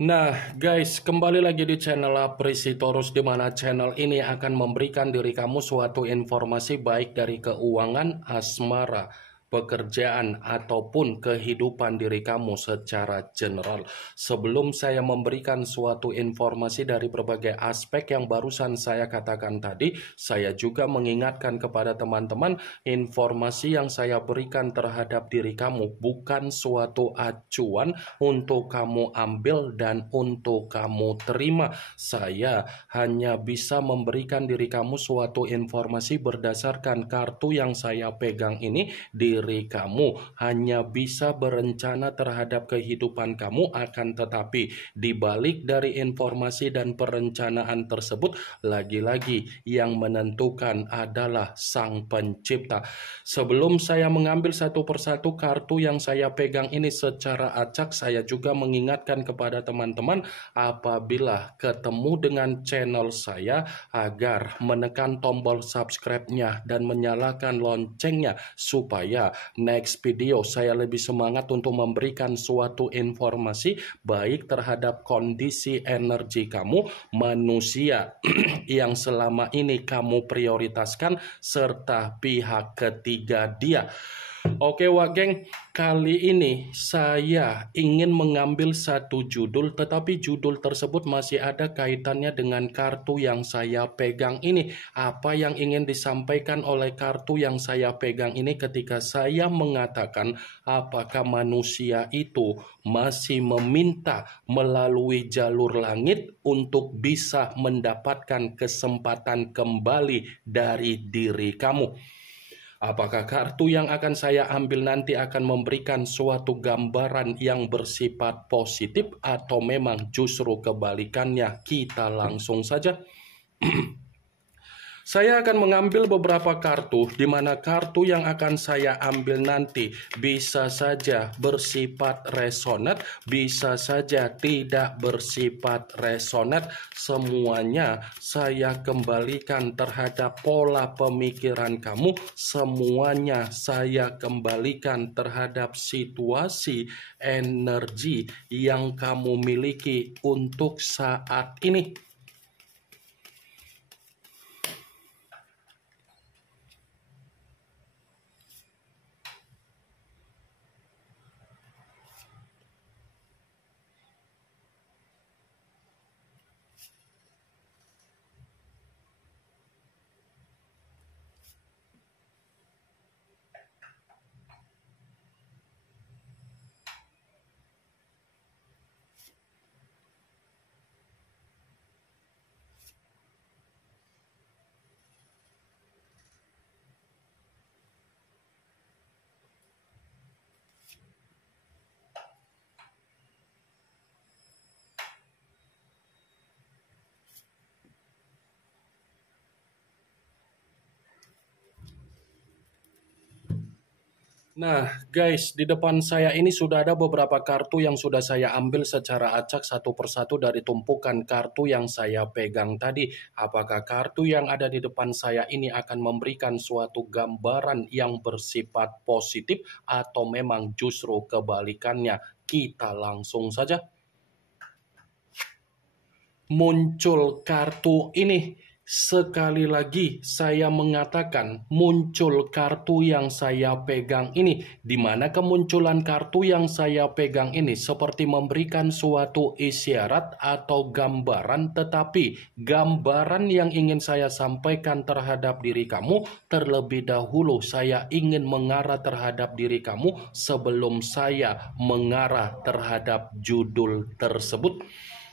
Nah guys, kembali lagi di channel Aprisitorus, di mana channel ini akan memberikan diri kamu suatu informasi baik dari keuangan, asmara, pekerjaan, ataupun kehidupan diri kamu secara general. Sebelum saya memberikan suatu informasi dari berbagai aspek yang barusan saya katakan tadi, saya juga mengingatkan kepada teman-teman, informasi yang saya berikan terhadap diri kamu bukan suatu acuan untuk kamu ambil dan untuk kamu terima. Saya hanya bisa memberikan diri kamu suatu informasi berdasarkan kartu yang saya pegang ini. Diri kamu hanya bisa berencana terhadap kehidupan kamu, akan tetapi dibalik dari informasi dan perencanaan tersebut, lagi-lagi yang menentukan adalah Sang Pencipta. Sebelum saya mengambil satu persatu kartu yang saya pegang ini secara acak, saya juga mengingatkan kepada teman-teman apabila ketemu dengan channel saya agar menekan tombol subscribe-nya dan menyalakan loncengnya supaya next video saya lebih semangat untuk memberikan suatu informasi baik terhadap kondisi energi kamu, manusia yang selama ini kamu prioritaskan, serta pihak ketiga dia. Oke wak geng, kali ini saya ingin mengambil satu judul, tetapi judul tersebut masih ada kaitannya dengan kartu yang saya pegang ini. Apa yang ingin disampaikan oleh kartu yang saya pegang ini ketika saya mengatakan apakah manusia itu masih meminta melalui jalur langit untuk bisa mendapatkan kesempatan kembali dari diri kamu. Apakah kartu yang akan saya ambil nanti akan memberikan suatu gambaran yang bersifat positif atau memang justru kebalikannya? Kita langsung saja. Saya akan mengambil beberapa kartu, di mana kartu yang akan saya ambil nanti bisa saja bersifat resonat, bisa saja tidak bersifat resonat. Semuanya saya kembalikan terhadap pola pemikiran kamu, semuanya saya kembalikan terhadap situasi energi yang kamu miliki untuk saat ini. Nah guys, di depan saya ini sudah ada beberapa kartu yang sudah saya ambil secara acak satu persatu dari tumpukan kartu yang saya pegang tadi. Apakah kartu yang ada di depan saya ini akan memberikan suatu gambaran yang bersifat positif atau memang justru kebalikannya? Kita langsung saja. Muncul kartu ini. Sekali lagi saya mengatakan muncul kartu yang saya pegang ini, di mana kemunculan kartu yang saya pegang ini seperti memberikan suatu isyarat atau gambaran, tetapi gambaran yang ingin saya sampaikan terhadap diri kamu, terlebih dahulu saya ingin mengarah terhadap diri kamu sebelum saya mengarah terhadap judul tersebut.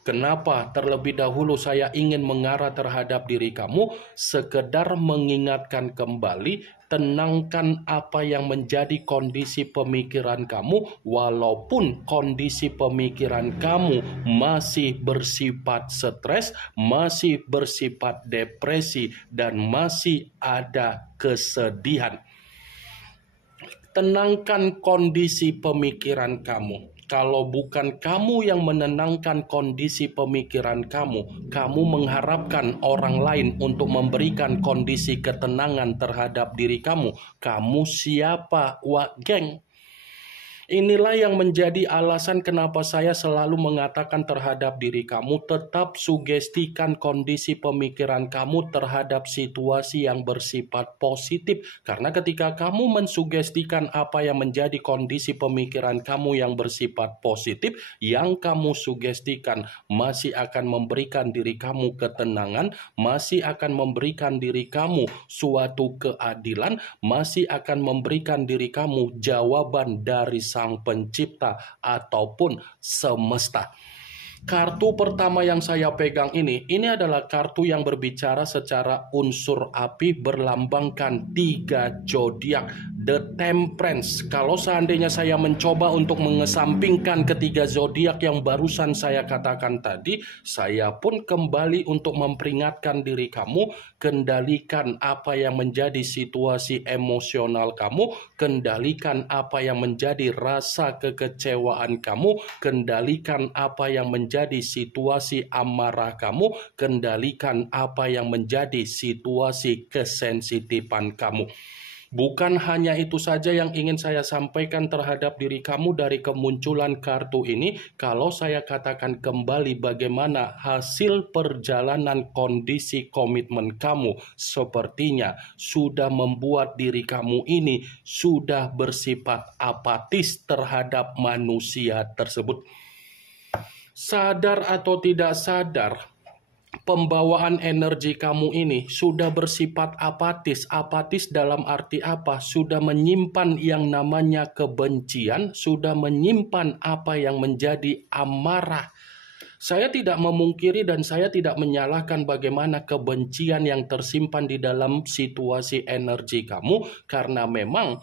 Kenapa terlebih dahulu saya ingin mengarah terhadap diri kamu? Sekedar mengingatkan kembali, tenangkan apa yang menjadi kondisi pemikiran kamu, walaupun kondisi pemikiran kamu masih bersifat stres, masih bersifat depresi, dan masih ada kesedihan. Tenangkan kondisi pemikiran kamu. Kalau bukan kamu yang menenangkan kondisi pemikiran kamu, kamu mengharapkan orang lain untuk memberikan kondisi ketenangan terhadap diri kamu. Kamu siapa, wak geng? Inilah yang menjadi alasan kenapa saya selalu mengatakan terhadap diri kamu, tetap sugestikan kondisi pemikiran kamu terhadap situasi yang bersifat positif. Karena ketika kamu mensugestikan apa yang menjadi kondisi pemikiran kamu yang bersifat positif, yang kamu sugestikan masih akan memberikan diri kamu ketenangan, masih akan memberikan diri kamu suatu keadilan, masih akan memberikan diri kamu jawaban dari Sang Pencipta ataupun semesta. Kartu pertama yang saya pegang ini adalah kartu yang berbicara secara unsur api, berlambangkan 3 zodiak, The Temperance. Kalau seandainya saya mencoba untuk mengesampingkan ketiga zodiak yang barusan saya katakan tadi, saya pun kembali untuk memperingatkan diri kamu, kendalikan apa yang menjadi situasi emosional kamu, kendalikan apa yang menjadi rasa kekecewaan kamu, kendalikan apa yang menjadi situasi amarah kamu, kendalikan apa yang menjadi situasi kesensitifan kamu. Bukan hanya itu saja yang ingin saya sampaikan terhadap diri kamu dari kemunculan kartu ini. Kalau saya katakan kembali bagaimana hasil perjalanan kondisi komitmen kamu, sepertinya sudah membuat diri kamu ini sudah bersifat apatis terhadap manusia tersebut. Sadar atau tidak sadar, pembawaan energi kamu ini sudah bersifat apatis. Apatis dalam arti apa? Sudah menyimpan yang namanya kebencian, sudah menyimpan apa yang menjadi amarah. Saya tidak memungkiri dan saya tidak menyalahkan bagaimana kebencian yang tersimpan di dalam situasi energi kamu, karena memang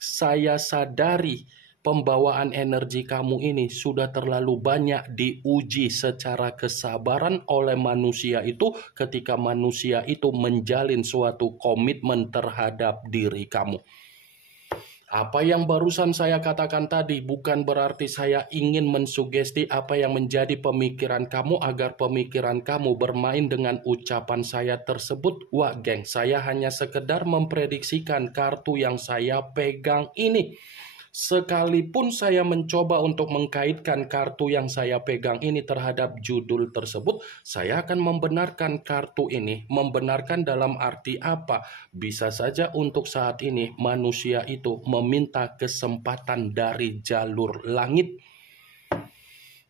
saya sadari pembawaan energi kamu ini sudah terlalu banyak diuji secara kesabaran oleh manusia itu ketika manusia itu menjalin suatu komitmen terhadap diri kamu. Apa yang barusan saya katakan tadi bukan berarti saya ingin mensugesti apa yang menjadi pemikiran kamu agar pemikiran kamu bermain dengan ucapan saya tersebut. Wah geng, saya hanya sekedar memprediksikan kartu yang saya pegang ini. Sekalipun saya mencoba untuk mengkaitkan kartu yang saya pegang ini terhadap judul tersebut, saya akan membenarkan kartu ini. Membenarkan dalam arti apa? Bisa saja untuk saat ini manusia itu meminta kesempatan dari jalur langit.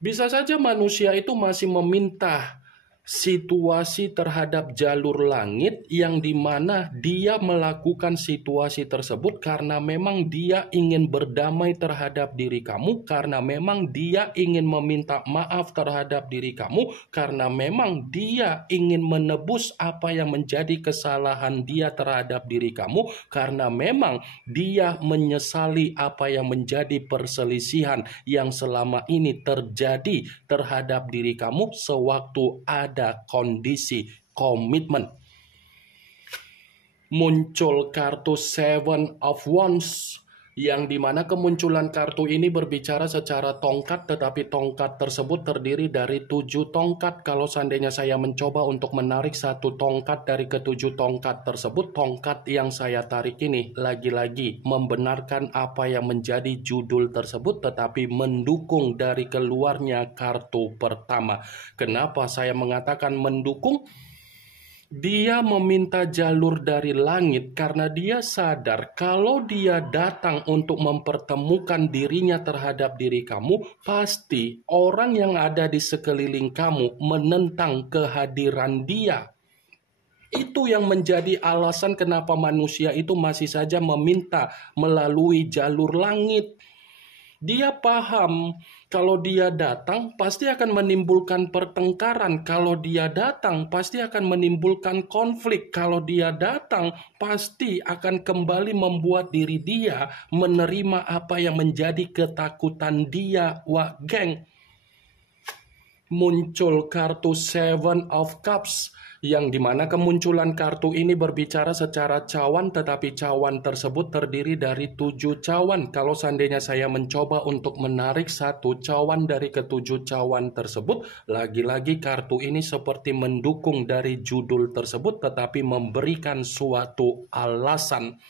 Bisa saja manusia itu masih meminta situasi terhadap jalur langit yang dimana dia melakukan situasi tersebut karena memang dia ingin berdamai terhadap diri kamu, karena memang dia ingin meminta maaf terhadap diri kamu, karena memang dia ingin menebus apa yang menjadi kesalahan dia terhadap diri kamu, karena memang dia menyesali apa yang menjadi perselisihan yang selama ini terjadi terhadap diri kamu sewaktu ada kondisi komitmen. Muncul kartu Seven of Wands, yang dimana kemunculan kartu ini berbicara secara tongkat, tetapi tongkat tersebut terdiri dari 7 tongkat. Kalau seandainya saya mencoba untuk menarik satu tongkat dari ke-7 tongkat tersebut, tongkat yang saya tarik ini lagi-lagi membenarkan apa yang menjadi judul tersebut, tetapi mendukung dari keluarnya kartu pertama. Kenapa saya mengatakan mendukung? Dia meminta jalur dari langit karena dia sadar kalau dia datang untuk mempertemukan dirinya terhadap diri kamu, pasti orang yang ada di sekeliling kamu menentang kehadiran dia. Itu yang menjadi alasan kenapa manusia itu masih saja meminta melalui jalur langit. Dia paham kalau dia datang pasti akan menimbulkan pertengkaran. Kalau dia datang pasti akan menimbulkan konflik. Kalau dia datang pasti akan kembali membuat diri dia menerima apa yang menjadi ketakutan dia. Wah geng, muncul kartu Seven of Cups, yang dimana kemunculan kartu ini berbicara secara cawan, tetapi cawan tersebut terdiri dari 7 cawan. Kalau seandainya saya mencoba untuk menarik satu cawan dari ke-7 cawan tersebut, lagi-lagi kartu ini seperti mendukung dari judul tersebut, tetapi memberikan suatu alasan.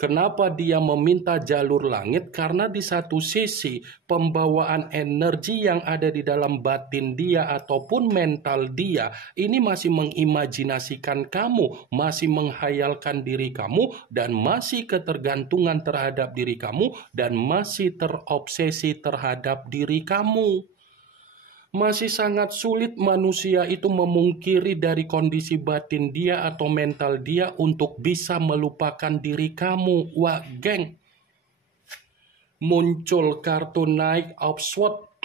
Kenapa dia meminta jalur langit? Karena di satu sisi pembawaan energi yang ada di dalam batin dia ataupun mental dia ini masih mengimajinasikan kamu, masih menghayalkan diri kamu, dan masih ketergantungan terhadap diri kamu, dan masih terobsesi terhadap diri kamu. Masih sangat sulit manusia itu memungkiri dari kondisi batin dia atau mental dia untuk bisa melupakan diri kamu. Wah, geng. Muncul kartu Knight of Swords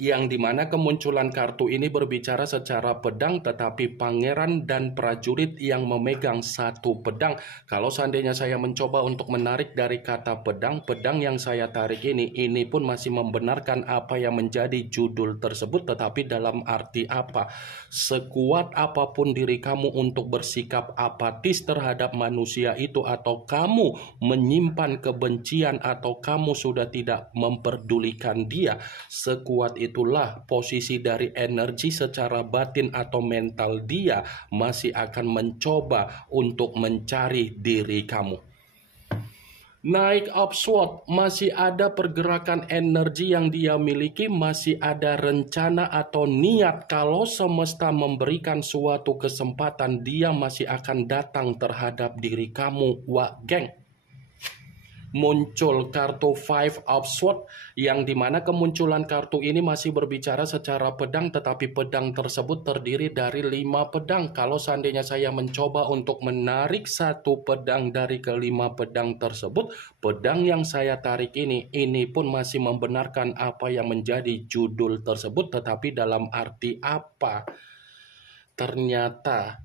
yang dimana kemunculan kartu ini berbicara secara pedang, tetapi pangeran dan prajurit yang memegang satu pedang. Kalau seandainya saya mencoba untuk menarik dari kata pedang, pedang yang saya tarik ini pun masih membenarkan apa yang menjadi judul tersebut, tetapi dalam arti apa? Sekuat apapun diri kamu untuk bersikap apatis terhadap manusia itu, atau kamu menyimpan kebencian, atau kamu sudah tidak memperdulikan dia, sekuat itulah posisi dari energi secara batin atau mental dia masih akan mencoba untuk mencari diri kamu. Knight of Swords, masih ada pergerakan energi yang dia miliki, masih ada rencana atau niat kalau semesta memberikan suatu kesempatan, dia masih akan datang terhadap diri kamu. Wah, geng. Muncul kartu Five of Swords yang dimana kemunculan kartu ini masih berbicara secara pedang, tetapi pedang tersebut terdiri dari 5 pedang. Kalau seandainya saya mencoba untuk menarik satu pedang dari kelima pedang tersebut, pedang yang saya tarik ini pun masih membenarkan apa yang menjadi judul tersebut, tetapi dalam arti apa? Ternyata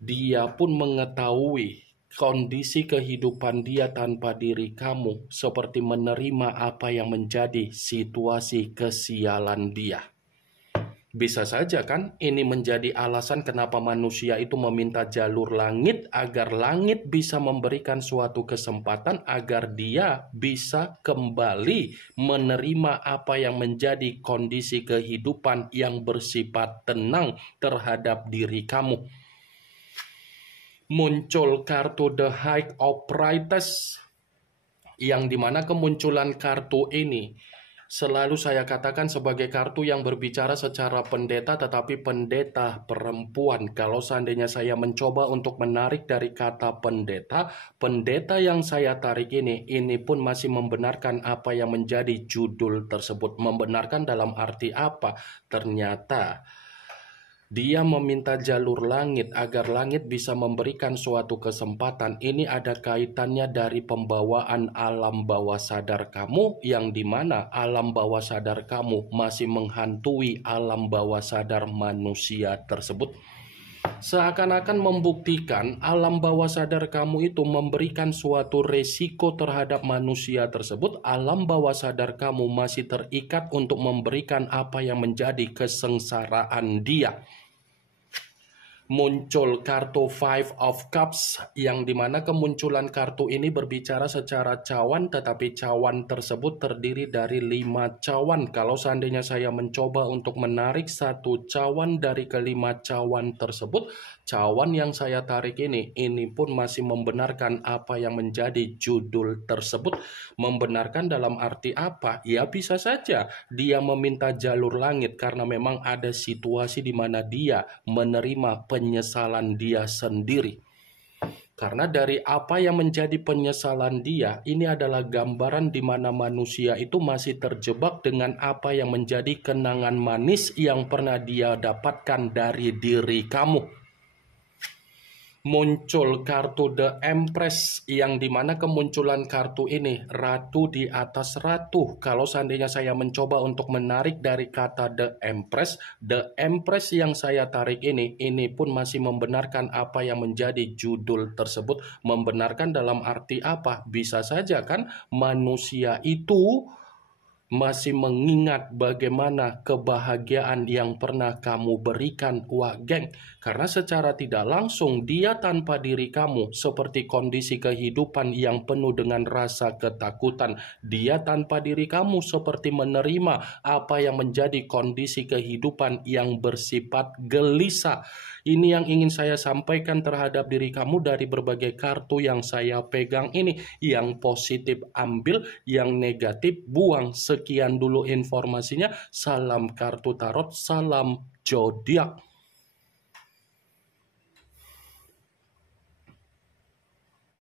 dia pun mengetahui kondisi kehidupan dia tanpa diri kamu, seperti menerima apa yang menjadi situasi kesialan dia. Bisa saja kan ini menjadi alasan kenapa manusia itu meminta jalur langit, agar langit bisa memberikan suatu kesempatan agar dia bisa kembali menerima apa yang menjadi kondisi kehidupan yang bersifat tenang terhadap diri kamu. Muncul kartu The High of Priestess yang dimana kemunculan kartu ini selalu saya katakan sebagai kartu yang berbicara secara pendeta, tetapi pendeta perempuan. Kalau seandainya saya mencoba untuk menarik dari kata pendeta, pendeta yang saya tarik ini pun masih membenarkan apa yang menjadi judul tersebut. Membenarkan dalam arti apa? Ternyata dia meminta jalur langit agar langit bisa memberikan suatu kesempatan. Ini ada kaitannya dari pembawaan alam bawah sadar kamu, yang dimana alam bawah sadar kamu masih menghantui alam bawah sadar manusia tersebut. Seakan-akan membuktikan alam bawah sadar kamu itu memberikan suatu resiko terhadap manusia tersebut. Alam bawah sadar kamu masih terikat untuk memberikan apa yang menjadi kesengsaraan dia. Muncul kartu Five of Cups yang dimana kemunculan kartu ini berbicara secara cawan, tetapi cawan tersebut terdiri dari 5 cawan. Kalau seandainya saya mencoba untuk menarik satu cawan dari kelima cawan tersebut, cawan yang saya tarik ini pun masih membenarkan apa yang menjadi judul tersebut. Membenarkan dalam arti apa? Ya bisa saja dia meminta jalur langit karena memang ada situasi di mana dia menerima penyesalan dia sendiri. Karena dari apa yang menjadi penyesalan dia, ini adalah gambaran di mana manusia itu masih terjebak dengan apa yang menjadi kenangan manis yang pernah dia dapatkan dari diri kamu. Muncul kartu The Empress yang dimana kemunculan kartu ini ratu di atas ratu. Kalau seandainya saya mencoba untuk menarik dari kata The Empress yang saya tarik ini pun masih membenarkan apa yang menjadi judul tersebut. Membenarkan dalam arti apa? Bisa saja kan manusia itu masih mengingat bagaimana kebahagiaan yang pernah kamu berikan, wah geng. Karena secara tidak langsung dia tanpa diri kamu seperti kondisi kehidupan yang penuh dengan rasa ketakutan. Dia tanpa diri kamu seperti menerima apa yang menjadi kondisi kehidupan yang bersifat gelisah. Ini yang ingin saya sampaikan terhadap diri kamu dari berbagai kartu yang saya pegang ini. Yang positif ambil, yang negatif buang. Sekian dulu informasinya. Salam kartu tarot, salam zodiak.